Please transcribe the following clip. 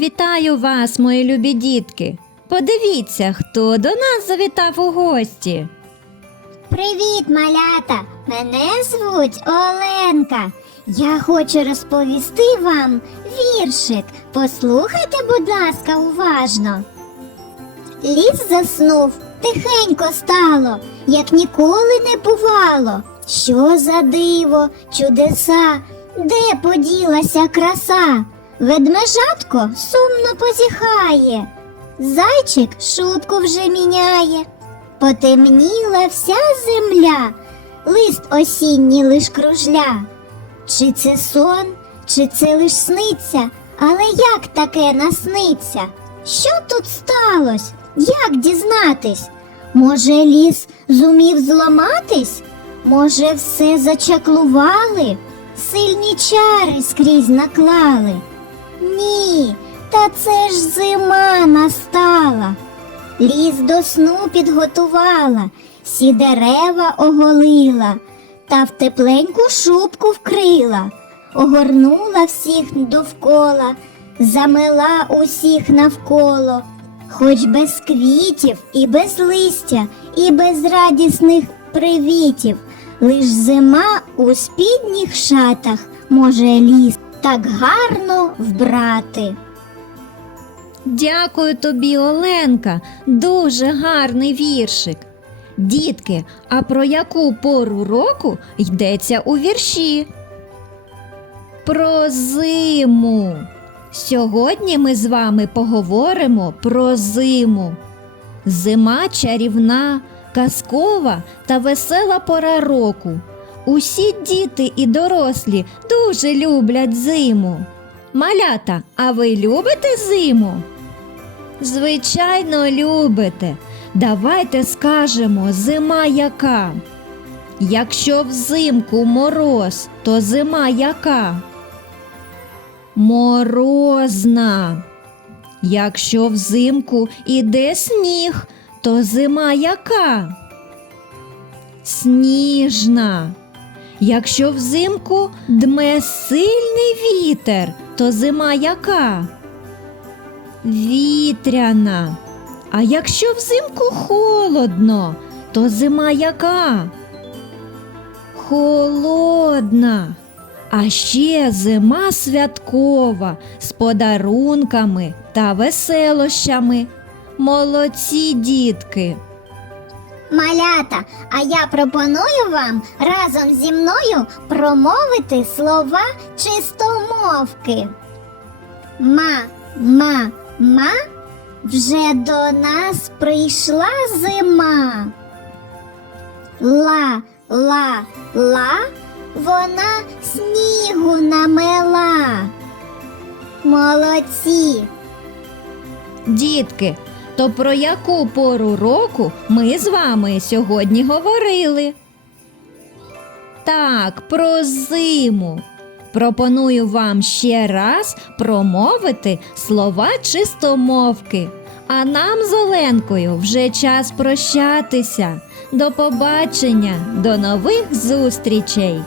Вітаю вас, мої любі дітки. Подивіться, хто до нас завітав у гості. Привіт, малята! Мене звуть Оленка. Я хочу розповісти вам віршик. Послухайте, будь ласка, уважно. Ліс заснув, тихенько стало, як ніколи не бувало. Що за диво, чудеса, де поділася краса? Ведмежатко сумно позіхає, зайчик шубку вже міняє. Потемніла вся земля, лист осінній лиш кружля. Чи це сон, чи це лиш сниться, але як таке насниться? Що тут сталося? Як дізнатись? Може, ліс зумів зламатись? Може, все зачаклували? Сильні чари скрізь наклали? Ні, та це ж зима настала. Ліс до сну підготувала, всі дерева оголила, та в тепленьку шубку вкрила, огорнула всіх довкола, замила усіх навколо, хоч без квітів і без листя, і без радісних привітів, лиш зима у спідніх шатах може ліс так гарно вбрати. Дякую тобі, Оленка, дуже гарний віршик. Дітки, а про яку пору року йдеться у вірші? Про зиму. Сьогодні ми з вами поговоримо про зиму. Зима чарівна, казкова та весела пора року. Усі діти і дорослі дуже люблять зиму. Малята, а ви любите зиму? Звичайно, любите. Давайте скажемо, зима яка. Якщо взимку мороз, то зима яка? Морозна. Якщо взимку іде сніг, то зима яка? Сніжна. Якщо взимку дме сильний вітер, то зима яка? Вітряна. А якщо взимку холодно, то зима яка? Холодна. А ще зима святкова з подарунками та веселощами. Молодці дітки. Малята, а я пропоную вам разом зі мною промовити слова чистомовки. Ма, ма, ма, вже до нас прийшла зима. Ла, ла, ла, вона снігу намела. Молодці! Дітки, то про яку пору року ми з вами сьогодні говорили? Так, про зиму. Пропоную вам ще раз промовити слова чистомовки. А нам з Оленкою вже час прощатися. До побачення, до нових зустрічей!